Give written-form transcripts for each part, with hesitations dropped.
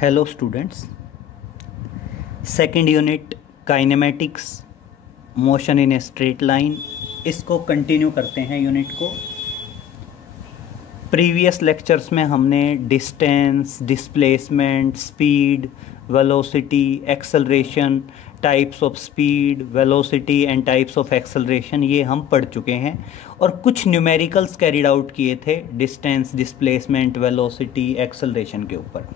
Hello students, second unit kinematics motion in a straight line, इसको continue करते हैं unit को। प्रीवियस लेक्चर्स में हमने distance, displacement, speed, velocity, acceleration, types of speed, velocity and types of acceleration ये हम पढ़ चुके हैं और कुछ न्यूमेरिकल्स कैरिड आउट किए थे डिस्टेंस, डिस्प्लेसमेंट, वेलोसिटी, एक्सेलरेशन के ऊपर।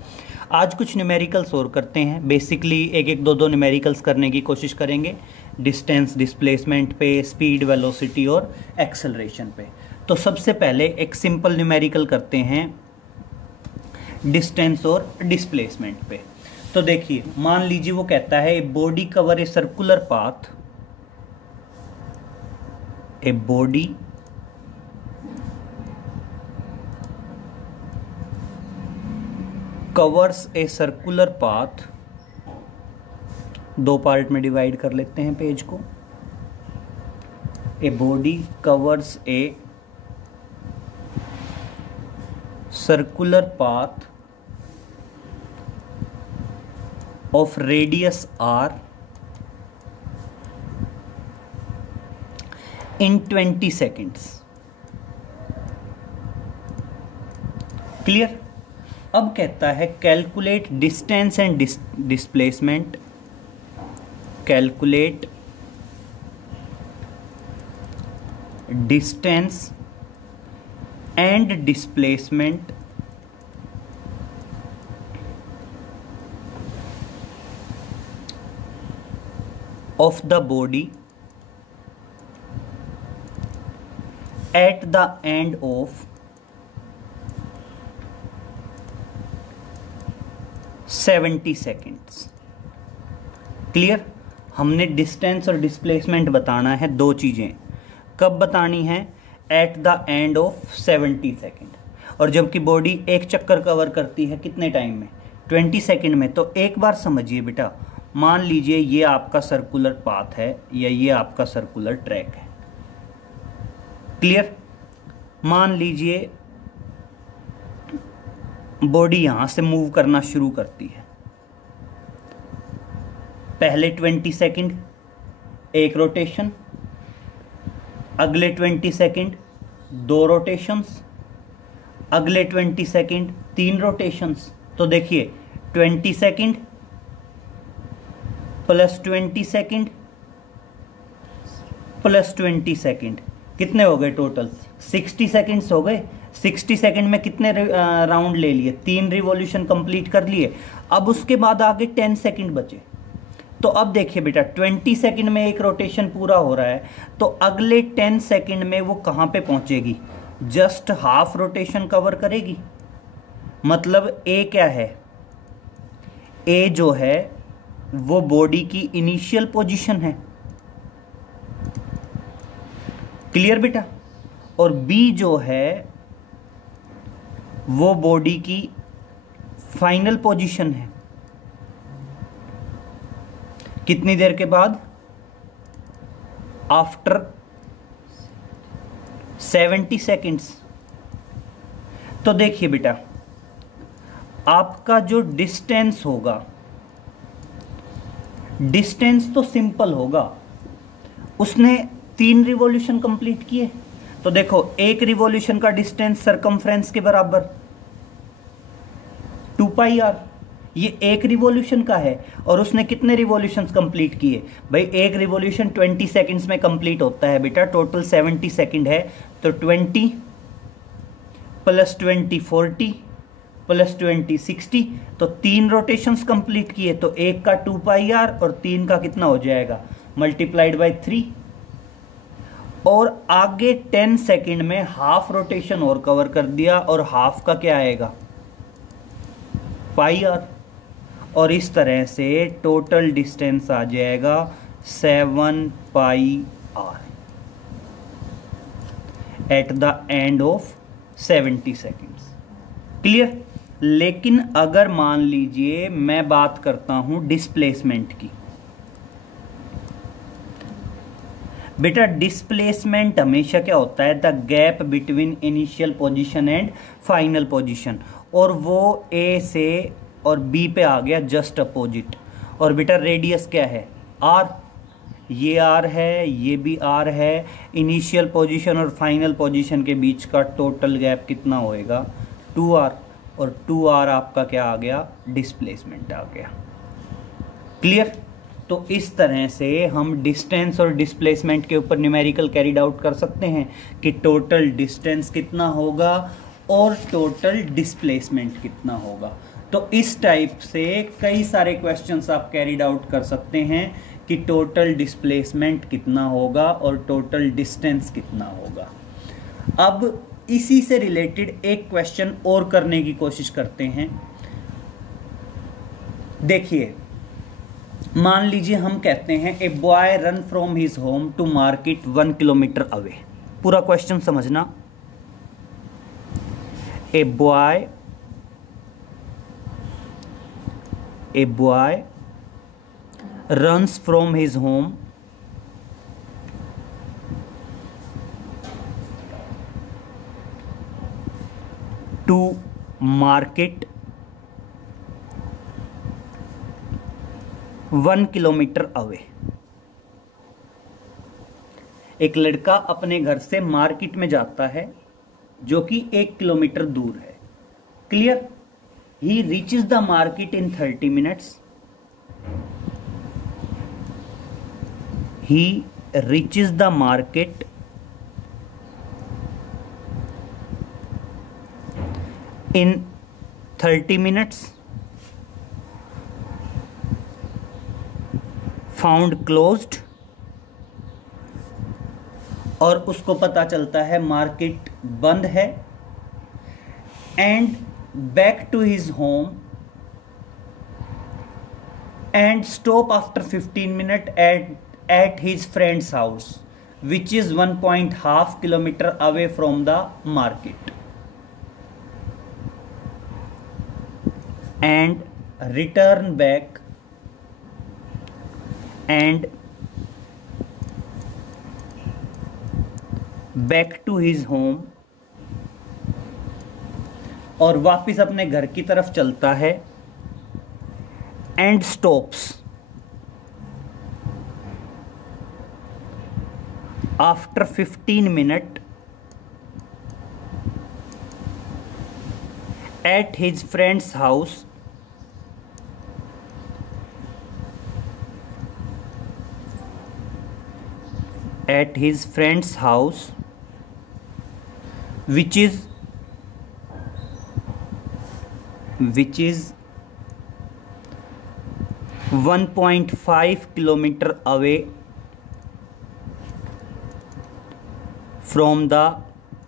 आज कुछ न्यूमेरिकल्स और करते हैं। बेसिकली एक एक दो न्यूमेरिकल्स करने की कोशिश करेंगे डिस्टेंस, डिस्प्लेसमेंट पे, स्पीड, वेलोसिटी और एक्सेलरेशन पे। तो सबसे पहले एक सिंपल न्यूमेरिकल करते हैं डिस्टेंस और डिस्प्लेसमेंट पे। तो देखिए, मान लीजिए वो कहता है a body cover a circular path, a body covers a circular path. दो पार्ट में डिवाइड कर लेते हैं पेज को। A body covers a circular path of radius r in 20 seconds। Clear? अब कहता है calculate distance and displacement, calculate distance and displacement of the body at the end of 70 seconds। Clear? हमने distance और displacement बताना है, दो चीजें। कब बतानी है? Eight the end of 70 second. और जबकि बॉडी एक चक्कर कवर करती है कितने टाइम में? 20 सेकेंड में। तो एक बार समझिए बेटा, मान लीजिए ये आपका सर्कुलर पाथ है या ये आपका सर्कुलर ट्रैक है। क्लियर? मान लीजिए बॉडी यहां से मूव करना शुरू करती है। पहले 20 सेकंड एक रोटेशन, अगले 20 सेकंड दो रोटेशंस, अगले 20 सेकंड तीन रोटेशंस। तो देखिए 20 second plus 20 second plus 20 second कितने हो गए टोटल? 60 सेकंड्स हो गए। 60 सेकंड में कितने राउंड ले लिए? 3 रिवॉल्यूशन कंप्लीट कर लिए। अब उसके बाद आगे 10 सेकंड बचे। तो अब देखिए बेटा, 20 सेकंड में एक रोटेशन पूरा हो रहा है, तो अगले 10 सेकंड में वो कहां पे पहुंचेगी? जस्ट हाफ रोटेशन कवर करेगी। मतलब ए क्या है? ए जो है वो बॉडी की इनिशियल पोजीशन है। क्लियर बेटा? और बी जो है वो बॉडी की फाइनल पोजीशन है। कितनी देर के बाद? After 70 seconds. तो देखिए बेटा, आपका जो डिस्टेंस होगा, डिस्टेंस तो सिंपल होगा। उसने 3 रिवॉल्यूशन कंप्लीट किए, तो देखो एक रिवॉल्यूशन का डिस्टेंस सरकमफ्रेंस के बराबर 2 पाई आर। ये एक रिवॉल्यूशन का है और उसने कितने रिवॉल्यूशंस कंप्लीट किए? भाई एक रिवॉल्यूशन 20 सेकंड्स में कंप्लीट होता है बेटा, टोटल 70 सेकंड है। तो 20 प्लस 20 40 प्लस 20 60। तो 3 रोटेशंस कंप्लीट किए, तो एक का 2 पाई आर और 3 का कितना हो जाएगा? Multiplied by 3। और आगे 10 सेकंड में हाफ रोटेशन और कवर कर दिया, और हाफ का क्या आएगा? Pi r. और इस तरह से टोटल डिस्टेंस आ जाएगा 7 pi r at the end of 70 seconds. Clear? लेकिन अगर मान लीजिए मैं बात करता हूं डिस्प्लेसमेंट की, बेटा डिस्प्लेसमेंट हमेशा क्या होता है? The gap between initial position and final position. और वो ए से और बी पे आ गया जस्ट अपोजिट। और बेटा रेडियस क्या है, आर, ये आर है, ये भी आर है। इनिशियल पोजीशन और फाइनल पोजीशन के बीच का टोटल गैप कितना होएगा, 2r, और 2r आपका क्या आ गया, डिस्प्लेसमेंट आ गया। क्लियर। तो इस तरह से हम डिस्टेंस और डिस्प्लेसमेंट के ऊपर न्यूमेरिकल कैरिड आउट कर सकते हैं कि टोटल डिस्टेंस कितना होगा और टोटल डिस्प्लेसमेंट कितना होगा। तो इस टाइप से कई सारे क्वेश्चंस आप कैरिड आउट कर सकते हैं कि टोटल डिस्प्लेसमेंट कितना होगा और टोटल डिस्टेंस कितना होगा। अब इसी से रिलेटेड एक क्वेश्चन और करने की कोशिश करते हैं। देखिए, मान लीजिए हम कहते हैं a boy run from his home to market 1 kilometre away. पूरा क्वेश्चन समझना। A boy runs from his home to market 1 kilometre away. एक लड़का अपने घर से मार्केट में जाता है जो कि 1 किलोमीटर दूर है। Clear. He reaches the market in 30 minutes. He reaches the market in 30 minutes. Found closed. और उसको पता चलता है मार्केट बंद है। And back to his home and stop after 15 minutes at his friend's house, which is 1.5 kilometer away from the market, and return back to his home, और वापिस अपने घर की तरफ चलता है। and stops after 15 minutes at his friend's house, which is 1.5 kilometer away from the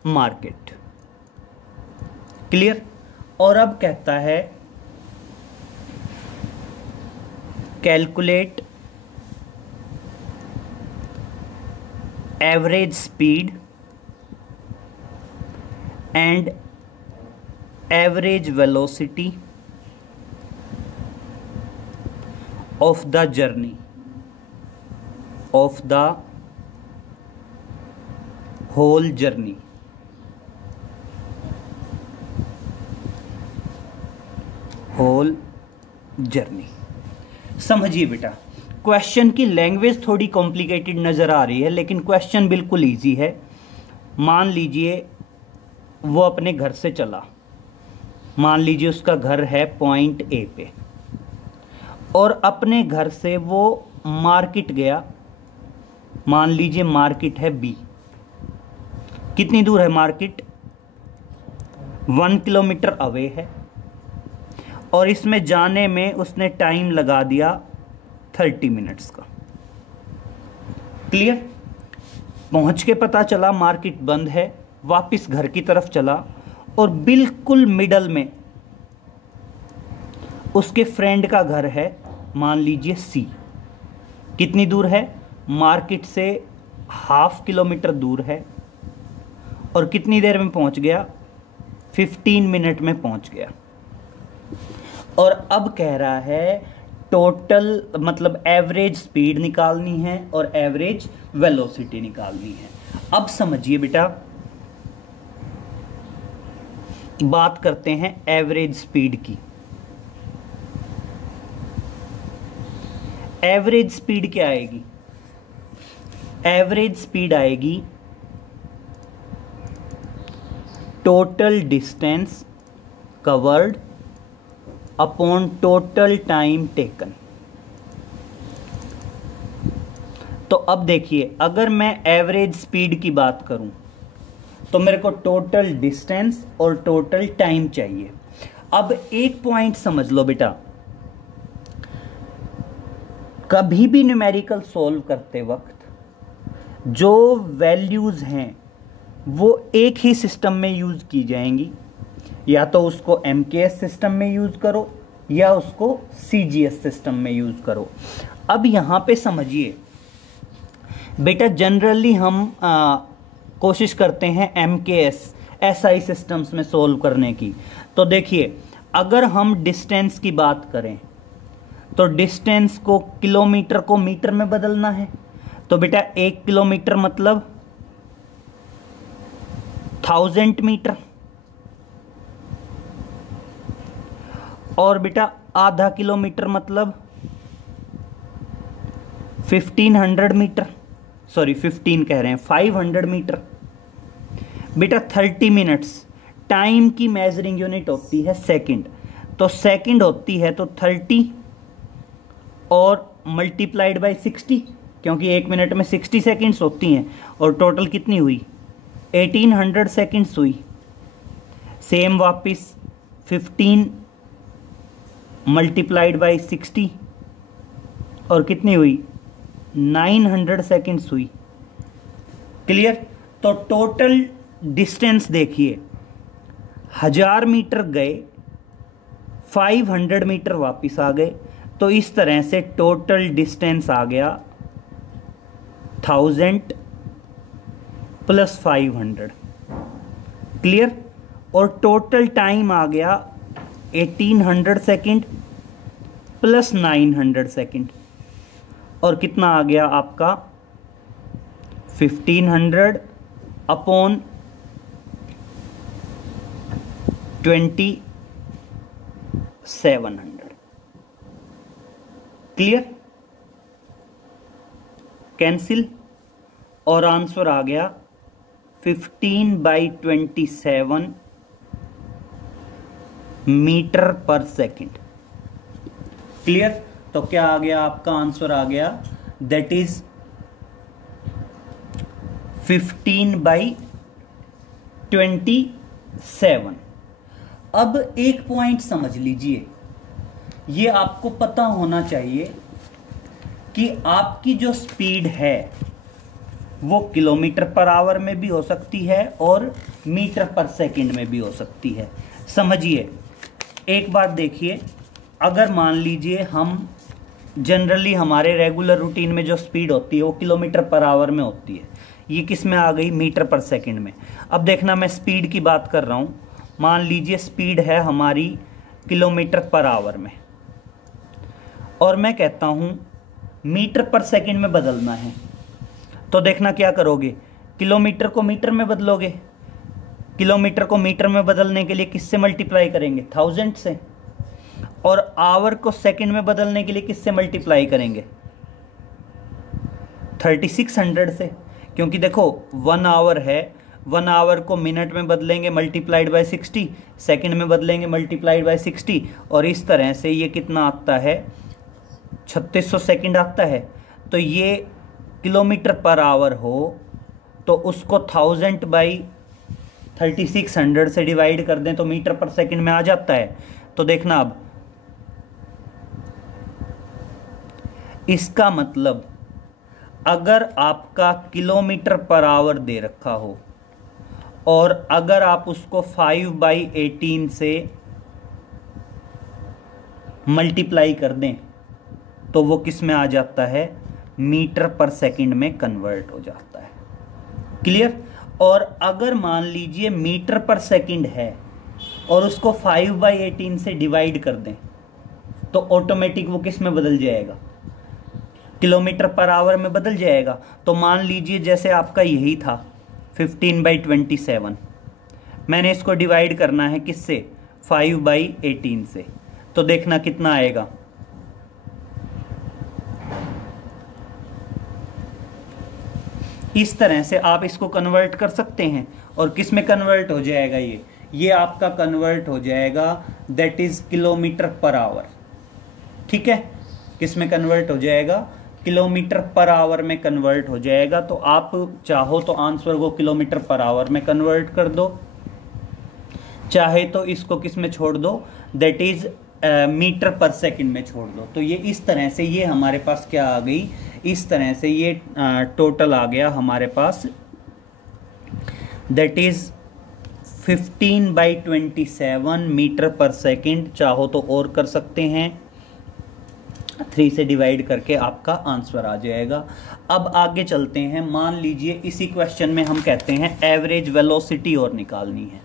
market. Clear. और अब कहता है calculate average speed and average velocity of the journey of the whole journey. समझिए बेटा, क्वेश्चन की लैंग्वेज थोड़ी complicated नज़र आ रही है लेकिन क्वेश्चन बिल्कुल इजी है। मान लीजिए वो अपने घर से चला, मान लीजिए उसका घर है पॉइंट ए पे, और अपने घर से वो मार्केट गया। मान लीजिए मार्केट है बी। कितनी दूर है मार्केट, 1 किलोमीटर अवे है, और इसमें जाने में उसने टाइम लगा दिया 30 मिनट्स का। क्लियर। पहुंच के पता चला मार्केट बंद है, वापस घर की तरफ चला, और बिल्कुल मिडल में उसके फ्रेंड का घर है, मान लीजिए सी। कितनी दूर है, मार्केट से 1/2 किलोमीटर दूर है, और कितनी देर में पहुंच गया, 15 मिनट में पहुंच गया। और अब कह रहा है टोटल मतलब एवरेज स्पीड निकालनी है और एवरेज वेलोसिटी निकालनी है। अब समझिए बेटा, बात करते हैं एवरेज स्पीड की। एवरेज स्पीड क्या आएगी? एवरेज स्पीड आएगी total distance covered upon total time taken. तो अब देखिए, अगर मैं एवरेज स्पीड की बात करूं तो मेरे को टोटल डिस्टेंस और टोटल टाइम चाहिए। अब एक पॉइंट समझ लो बेटा, कभी भी न्यूमेरिकल सॉल्व करते वक्त जो वैल्यूज हैं वो एक ही सिस्टम में यूज की जाएंगी, या तो उसको एमकेएस सिस्टम में यूज करो या उसको सीजीएस सिस्टम में यूज करो। अब यहां पे समझिए बेटा, जनरली हम कोशिश करते हैं एमकेएस एसआई सिस्टम्स में सोल्व करने की। तो देखिए, अगर हम डिस्टेंस की बात करें तो डिस्टेंस को किलोमीटर को मीटर में बदलना है। तो बेटा 1 किलोमीटर मतलब 1000 मीटर, और बेटा आधा किलोमीटर मतलब 1500 मीटर, सॉरी 15 कह रहे हैं, 500 मीटर। बेटा 30 मिनट्स, टाइम की मेजरिंग यूनिट होती है सेकंड, तो सेकंड होती है तो 30 और मल्टीप्लाइड बाय 60, क्योंकि 1 मिनट में 60 सेकंड्स होती हैं, और टोटल कितनी हुई? 1800 सेकंड्स हुई। सेम वापस 15 मल्टीप्लाइड बाय 60 और कितनी हुई? 900 सेकंड्स हुई। क्लियर? तो टोटल डिस्टेंस देखिए, 1000 मीटर गए, 500 मीटर वापस आ गए, तो इस तरह से टोटल डिस्टेंस आ गया 1000 प्लस 500। क्लियर? और टोटल टाइम आ गया 1800 सेकंड प्लस 900 सेकंड, और कितना आ गया आपका? 1500 अपॉन 2700। क्लियर? कैंसिल, और आंसर आ गया 15/27 मीटर पर सेकंड। क्लियर? तो क्या आ गया आपका आंसर? आ गया दैट इज 15/27। अब एक पॉइंट समझ लीजिए, ये आपको पता होना चाहिए कि आपकी जो स्पीड है वो किलोमीटर पर आवर में भी हो सकती है और मीटर पर सेकंड में भी हो सकती है। समझिए, एक बात देखिए, अगर मान लीजिए हम जनरली हमारे रेगुलर रूटीन में जो स्पीड होती है वो किलोमीटर पर आवर में होती है, ये किस में आ गई? मीटर पर सेकंड में। अब देखना, मैं स्पीड की बात कर रहा हूँ, मान लीजिए स्पीड है हमारी किलोमीटर पर आवर में, और मैं कहता हूँ मीटर पर सेकंड में बदलना है, तो देखना क्या करोगे? किलोमीटर को मीटर में बदलोगे। किलोमीटर को मीटर में बदलने के लिए किससे मल्टीप्लाई करेंगे? 1000 से। और आवर को सेकंड में बदलने के लिए किससे मल्टीप्लाई करेंगे? 3600 से, क्योंकि देखो 1 आवर है, 1 आवर को मिनट में बदलेंगे मल्टीप्लाइड बाय 60, सेकंड में बदलेंगे मल्टीप्लाइड बाय 60, और इस तरह से ये कितना आता है? 3600 सेकंड आता है। तो ये किलोमीटर पर आवर हो तो उसको 1000/3600 से डिवाइड कर दें तो मीटर पर सेकंड में आ जाता है। तो देखना, अब इसका मतलब अगर आपका किलोमीटर पर आवर दे रखा हो और अगर आप उसको 5/18 से मल्टीप्लाई कर दें तो वो किस में आ जाता है? मीटर पर सेकंड में कन्वर्ट हो जाता है। क्लियर? और अगर मान लीजिए मीटर पर सेकंड है और उसको 5/18 से डिवाइड कर दें तो ऑटोमेटिक वो किस में बदल जाएगा? किलोमीटर पर आवर में बदल जाएगा। तो मान लीजिए जैसे आपका यही था 15/27, मैंने इसको डिवाइड करना है किससे? 5/18 से। तो देखना कितना आएगा? इस तरह से आप इसको कन्वर्ट कर सकते हैं। और किस में कन्वर्ट हो जाएगा? ये आपका कन्वर्ट हो जाएगा, that is kilometre per hour. ठीक है, किस में कन्वर्ट हो जाएगा? किलोमीटर पर आवर में कन्वर्ट हो जाएगा। तो आप चाहो तो आंसर को किलोमीटर पर आवर में कन्वर्ट कर दो, चाहे तो इसको किस में छोड़ दो, दैट इज मीटर पर सेकंड में छोड़ दो। तो ये इस तरह से ये हमारे पास क्या आ गई, इस तरह से ये टोटल आ गया हमारे पास, दैट इज 15/27 मीटर पर सेकंड। चाहो तो और कर सकते हैं, 3 से डिवाइड करके आपका आंसर आ जाएगा। अब आगे चलते हैं। मान लीजिए इसी क्वेश्चन में हम कहते हैं एवरेज वेलोसिटी और निकालनी है।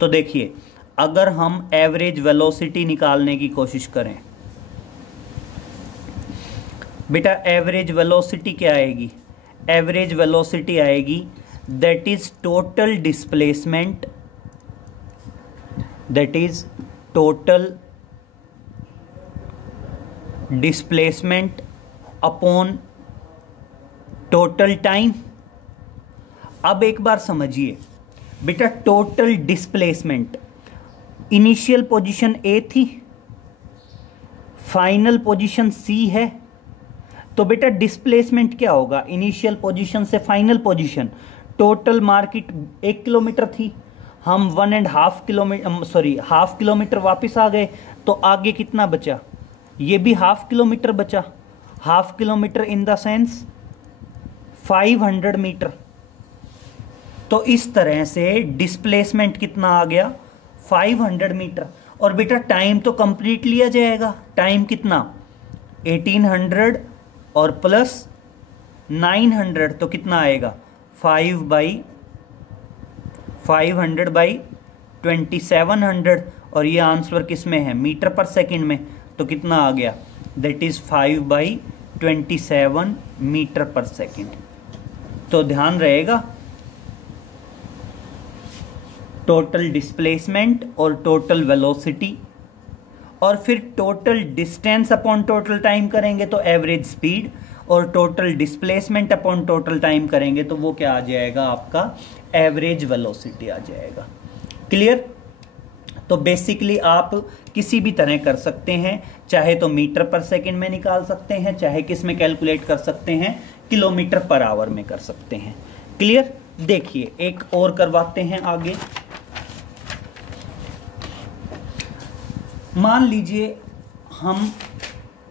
तो देखिए, अगर हम एवरेज वेलोसिटी निकालने की कोशिश करें, बेटा एवरेज वेलोसिटी क्या आएगी? एवरेज वेलोसिटी आएगी that is total displacement, that is total displacement upon total time. अब एक बार समझिए बेटा, total displacement, initial position A थी, फाइनल पोजीशन सी है। तो बेटा डिस्प्लेसमेंट क्या होगा? इनिशियल पोजीशन से final position. Total market 1 kilometre थी, हम 1.5 किलोमीटर हाफ किलोमीटर वापस आ गए। तो आगे कितना बचा? ये भी हाफ किलोमीटर बचा। Half kilometre in the sense 500 metre. तो इस तरह से डिस्प्लेसमेंट कितना आ गया? 500 मीटर। और बेटा टाइम तो कंप्लीट लिया जाएगा। टाइम कितना? 1800 और प्लस 900 तो कितना आएगा? 5/2700। और ये आंसर किस में है? मीटर पर सेकंड में। तो कितना आ गया? दैट इज 5/27 मीटर पर सेकंड। तो ध्यान रहेगा, टोटल डिस्प्लेसमेंट और टोटल वेलोसिटी, और फिर total distance upon total time करेंगे तो एवरेज स्पीड, और total displacement upon total time करेंगे तो वो क्या आ जाएगा? आपका एवरेज वेलोसिटी आ जाएगा। क्लियर? तो बेसिकली आप किसी भी तरह कर सकते हैं, चाहे तो मीटर पर सेकंड में निकाल सकते हैं, चाहे किस में कैलकुलेट कर सकते हैं, किलोमीटर पर आवर में कर सकते हैं। क्लियर? देखिए एक और करवाते हैं आगे। मान लीजिए हम,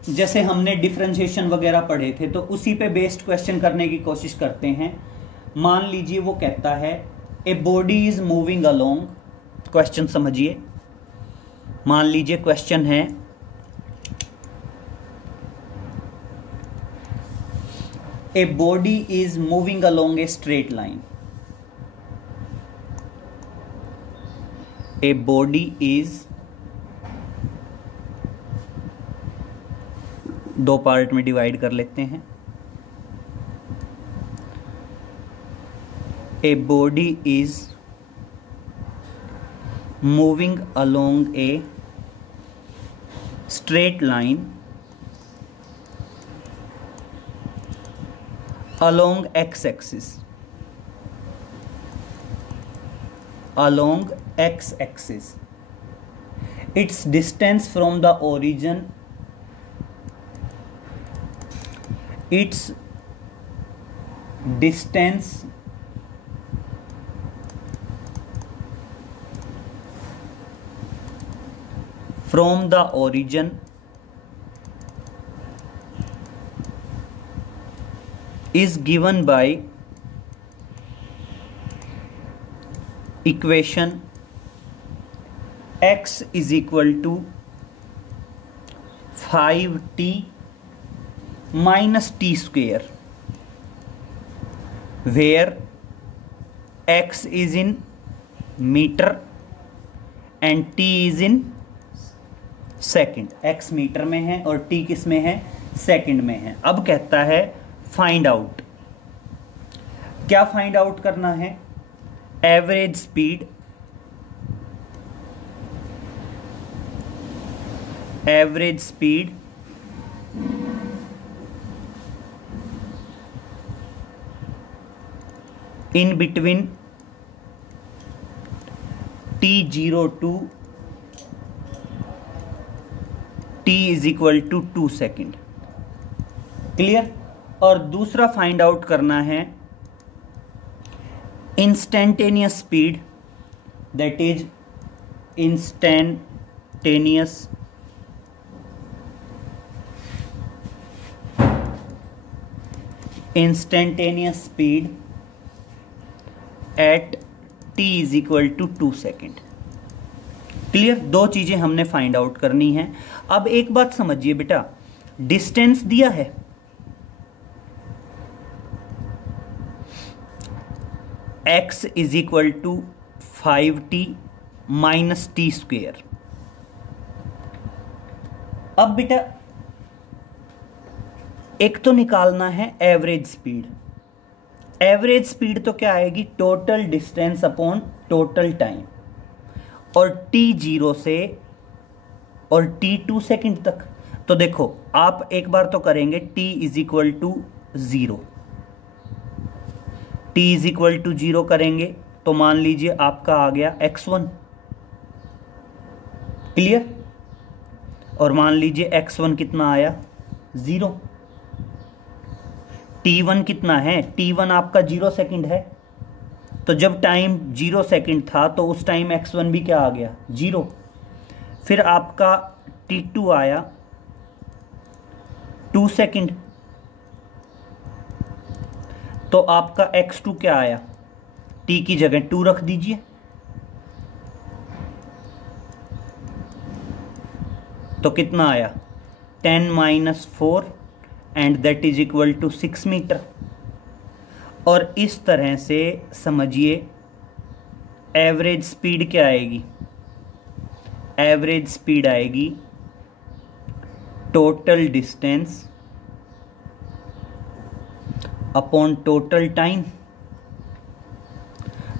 जैसे हमने डिफरेंशिएशन वगैरह पढ़े थे, तो उसी पे बेस्ड क्वेश्चन करने की कोशिश करते हैं। मान लीजिए वो कहता है a body is moving along. Question समझिए। मान लीजिए क्वेश्चन है a body is moving along a straight line. A body is, दो पार्ट में डिवाइड कर लेते हैं। A body is moving along a straight line along x-axis, along x-axis. Its distance from the origin, its distance from the origin is given by equation x is equal to 5t minus t square, where x is in meter and t is in second. x metre में है और t किस में है? Second में है। अब कहता है फाइंड आउट। क्या फाइंड आउट करना है? Average speed, average speed in between t0 to t is equal to 2 second. Clear. और दूसरा फाइंड आउट करना है instantaneous speed, that is instantaneous speed at t is equal to 2 second. Clear. दो चीजें हमने find out करनी है। अब एक बात समझिए बेटा, डिस्टेंस दिया है, x is equal to 5t minus t square. अब बेटा एक तो निकालना है एवरेज स्पीड। एवरेज स्पीड तो क्या आएगी, total distance upon total time, और t0 से और t2 सेकेंड तक। तो देखो आप एक बार तो करेंगे t is equal to 0, t is equal to 0 करेंगे तो मान लीजिए आपका आ गया x1। क्लियर। और मान लीजिए x1 कितना आया, 0। t1 कितना है, t1 आपका 0 सेकेंड है। तो जब टाइम 0 सेकेंड था तो उस टाइम x1 भी क्या आ गया, 0। फिर आपका t2 आया 2 सेकेंड, तो आपका x2 क्या आया, t की जगह 2 रख दीजिए, तो कितना आया 10 minus 4 and that is equal to 6 metre. और इस तरह से समझिए एवरेज स्पीड क्या आएगी, एवरेज स्पीड आएगी total distance upon total time.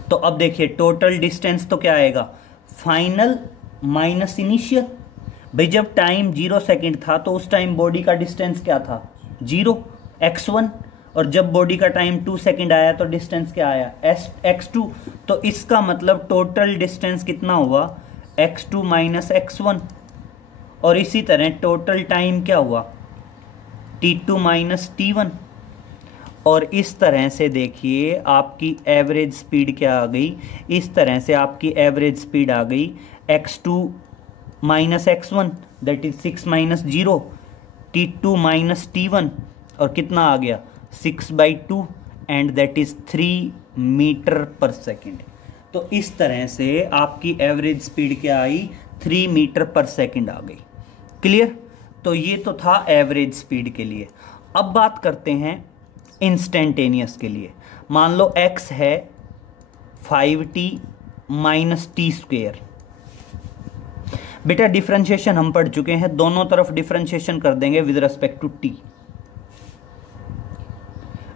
तो अब देखिए टोटल डिस्टेंस तो क्या आएगा, फाइनल माइनस इनिशियल। भाई जब टाइम 0 सेकेंड था तो उस टाइम बॉडी का डिस्टेंस क्या था, 0 x1, और जब बॉडी का टाइम 2 सेकेंड आया तो डिस्टेंस क्या आया, x2। तो इसका मतलब टोटल डिस्टेंस कितना हुआ, x2 माइनस x1। और इसी तरह टोटल टाइम क्या हुआ, t2 माइनस t1। और इस तरह से देखिए आपकी एवरेज स्पीड क्या आ गई, इस तरह से आपकी एवरेज स्पीड आ गई x2 minus x1 that is 6 minus 0, t2 minus t1 और कितना आ गया 6/2 and that is 3 metre per second. तो इस तरह से आपकी एवरेज स्पीड क्या आई, 3 मीटर पर सेकेंड आ गई। क्लियर। तो ये तो था एवरेज स्पीड के लिए। अब बात करते हैं इंस्टेंटेनियस के लिए। मान लो x है 5t माइनस टी स्क्वेयर। बेटा डिफरेंशिएशन हम पढ़ चुके हैं, दोनों तरफ डिफरेंशिएशन कर देंगे with respect to t।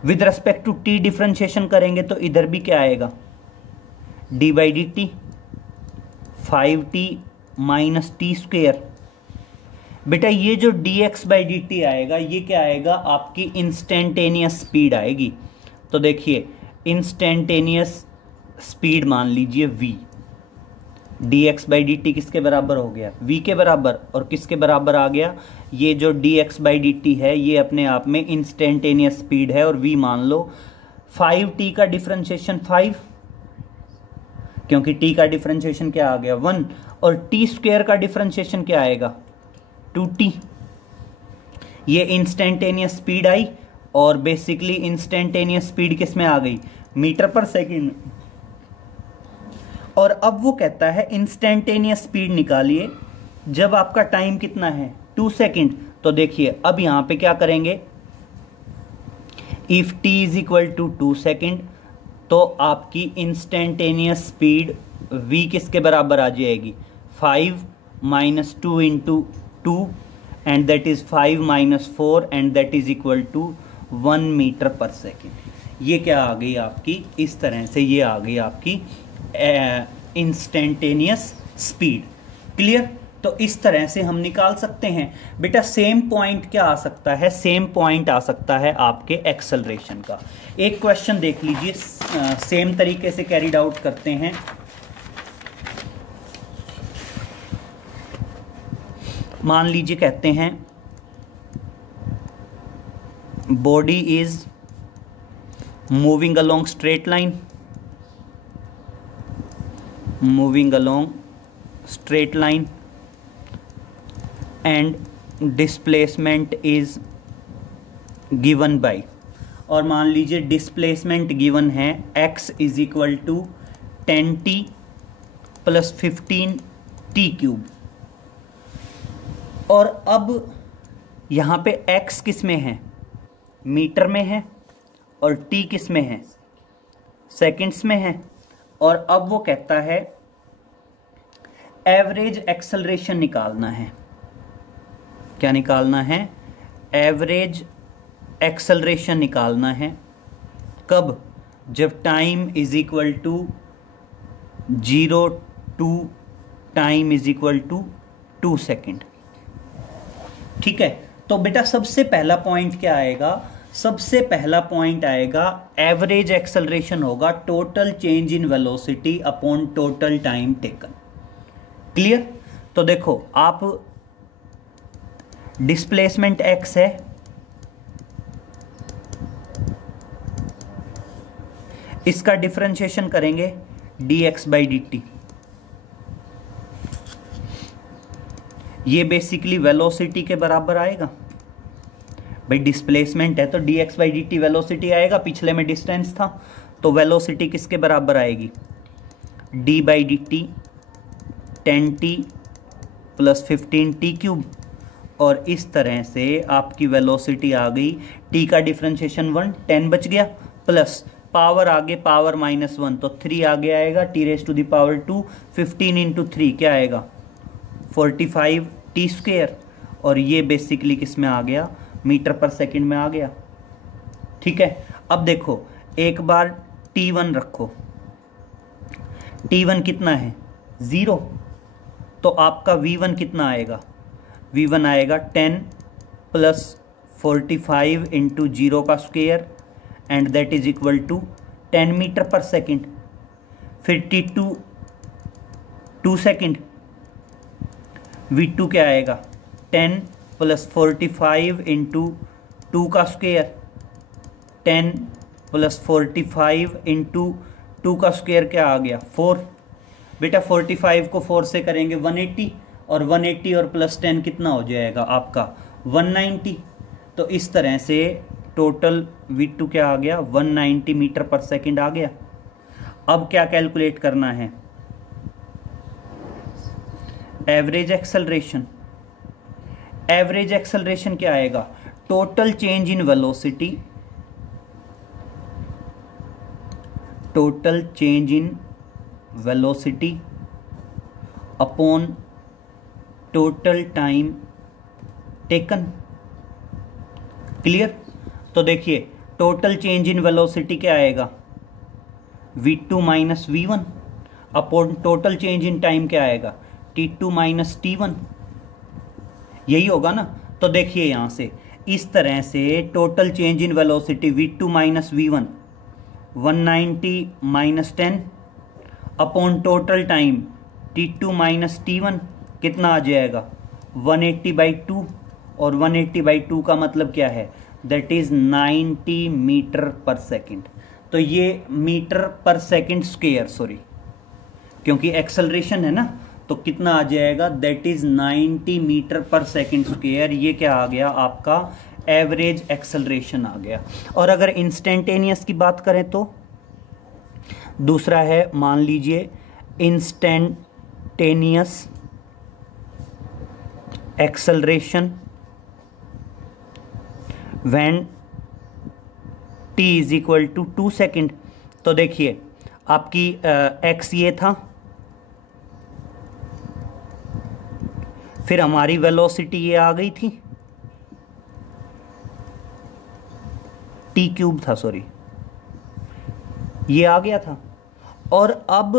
With respect to t differentiation करेंगे तो इधर भी क्या आएगा, d/dt 5t minus t square. बेटा ये जो dx/dt आएगा ये क्या आएगा, आपकी इंस्टेंटेनियस स्पीड आएगी। तो देखिए इंस्टेंटेनियस स्पीड मान लीजिए v, dx/dt किसके बराबर हो गया, v के बराबर, और किसके बराबर आ गया, ये जो dx/dt है ये अपने आप में इंस्टेंटेनियस स्पीड है, और v मान लो 5t का डिफरेंशिएशन 5, क्योंकि t का डिफरेंशिएशन क्या आ गया 1, और t स्क्वायर का डिफरेंशिएशन क्या आएगा 2t। ये इंस्टेंटेनियस स्पीड आई, और बेसिकली इंस्टेंटेनियस स्पीड किस में आ गई, मीटर पर सेकेंड। और अब वो कहता है इंस्टेंटेनियस स्पीड निकालिए जब आपका टाइम कितना है 2 सेकेंड। तो देखिए अब यहां पे क्या करेंगे, if t is equal to 2 second तो आपकी इंस्टेंटेनियस स्पीड v किसके बराबर आ जाएगी, 5 minus 2 into 2 and that is 5 minus 4 and that is equal to 1 metre per second. ये क्या आ गई आपकी, इस तरह से ये आ गई आपकी इंस्टेंटेनियस स्पीड। क्लियर। तो तो इस तरह से हम निकाल सकते हैं। बेटा सेम पॉइंट क्या आ सकता है, सेम पॉइंट आ सकता है आपके एक्सेलरेशन का। एक क्वेश्चन देख लीजिए, सेम तरीके से कैरिड आउट करते हैं। मान लीजिए कहते हैं body is moving along straight line, moving along straight line and displacement is given by, और मान लीजिए डिस्प्लेसमेंट गिवन है x is equal to 10t plus 15t cube. और अब यहाँ पे x किस में है, मीटर में है, और t किस में है, सेकंड्स में है। और अब वो कहता है एवरेज एक्सेलरेशन निकालना है। क्या निकालना है, एवरेज एक्सेलरेशन निकालना है। कब, जब time is equal to 0 to time is equal to 2 second. ठीक है, तो बेटा सबसे पहला पॉइंट क्या आएगा, सबसे पहला पॉइंट आएगा एवरेज एक्सेलरेशन होगा total change in velocity upon total time taken. Clear. तो देखो आप डिस्प्लेसमेंट x है, इसका डिफरेंशिएशन करेंगे dx बाई dt। ये बेसिकली वेलोसिटी के बराबर आएगा। भाई डिस्प्लेसमेंट है तो dx बाई dt वेलोसिटी आएगा, पिछले में डिस्टेंस था तो वेलोसिटी किसके बराबर आएगी, d by dt 10t plus 15t cube. और इस तरह से आपकी वेलोसिटी आ गई, t का डिफरेंशिएशन 1, 10 बच गया, प्लस पावर आगे पावर -1 तो 3 आगे आएगा, t raise to the power 2, 15 into 3 क्या आएगा 45 t स्क्वेयर। और ये बेसिकली किस में आ गया, मीटर पर सेकंड में आ गया। ठीक है, अब देखो एक बार t1 रखो, t1 कितना है 0, तो आपका v1 कितना आएगा, v1 आएगा 10 प्लस 45 इंटू 0 का square and that is equal to 10 metre per second. फिर t2 2 सेकेंड, v2 क्या आएगा 10 प्लस 45 इंटू 2 का स्क्वेयर, 10 प्लस 45 इंटू 2 का स्क्वेयर क्या आ गया 4। बेटा 45 को 4 से करेंगे 180, और 180 और प्लस 10 कितना हो जाएगा आपका 190। तो इस तरह से टोटल v2 क्या आ गया 190 मीटर पर सेकंड आ गया। अब क्या कैलकुलेट करना है, एवरेज एक्सेलरेशन। एवरेज एक्सेलरेशन क्या आएगा, total change in velocity, total change in velocity upon total time taken. Clear. तो देखिए टोटल चेंज इन वेलोसिटी क्या आएगा v2 minus v1 upon total change in time क्या आएगा t2 माइनस t1, यही होगा ना। तो देखिए यहां से इस तरह से total change in velocity v2 minus v1 190 minus 10 upon total time t2 minus t1 कितना आ जाएगा 180 बाई 2, और 180 बाई 2 का मतलब क्या है, that is 90 metre per second. तो ये metre per second square, sorry क्योंकि एक्सेलरेशन है ना, तो कितना आ जाएगा, that is 90 metre per second square. ये क्या आ गया आपका एवरेज एक्सेलरेशन आ गया। और अगर इंस्टेंटेनियस की बात करें तो दूसरा है, मान लीजिए instantaneous acceleration when t is equal to 2 second. तो देखिए आपकी x ये था, फिर हमारी वेलोसिटी ये आ गई थी, t क्यूब था, सॉरी ये आ गया था। और अब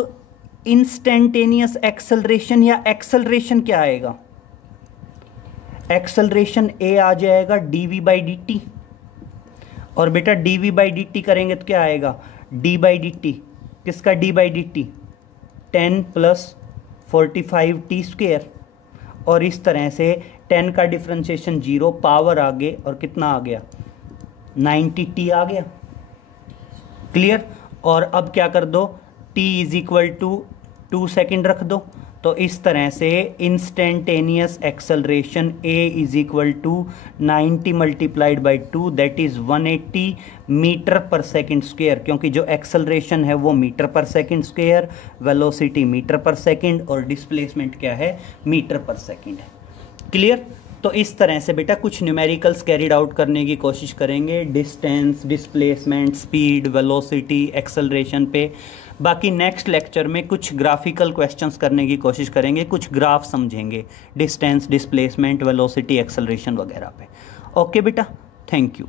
इंस्टेंटेनियस एक्सेलरेशन या एक्सेलरेशन क्या आएगा? एक्सेलरेशन ए आ जाएगा dv बाई डी टी, और बेटा dv बाई डी टी करेंगे तो क्या आएगा? d बाई डी टी, किसका d by D T? 10 plus 45 T square, और इस तरह से 10 का डिफ्रेंशिएशन 0, पावर आगे और कितना आ गया? 90 टी आ गया। क्लियर? और अब क्या कर दो, t is equal to 2 second रख दो, तो इस तरह से instantaneous acceleration a is equal to 90 multiplied by 2, that is 180 metre per second square, क्योंकि जो एक्सेलरेशन है वो metre per second square, velocity metre per second, और डिस्प्लेसमेंट क्या है? मीटर पर सेकेंड है। क्लियर? तो इस तरह से बेटा कुछ न्यूमेरिकल्स कैरिड आउट करने की कोशिश करेंगे, distance, displacement, speed, velocity, acceleration पे। बाकी नेक्स्ट लेक्चर में कुछ ग्राफिकल क्वेश्चंस करने की कोशिश करेंगे, कुछ ग्राफ समझेंगे डिस्टेंस, डिस्प्लेसमेंट, वेलोसिटी, एक्सेलरेशन वगैरह पे। ओके बेटा, थैंक यू।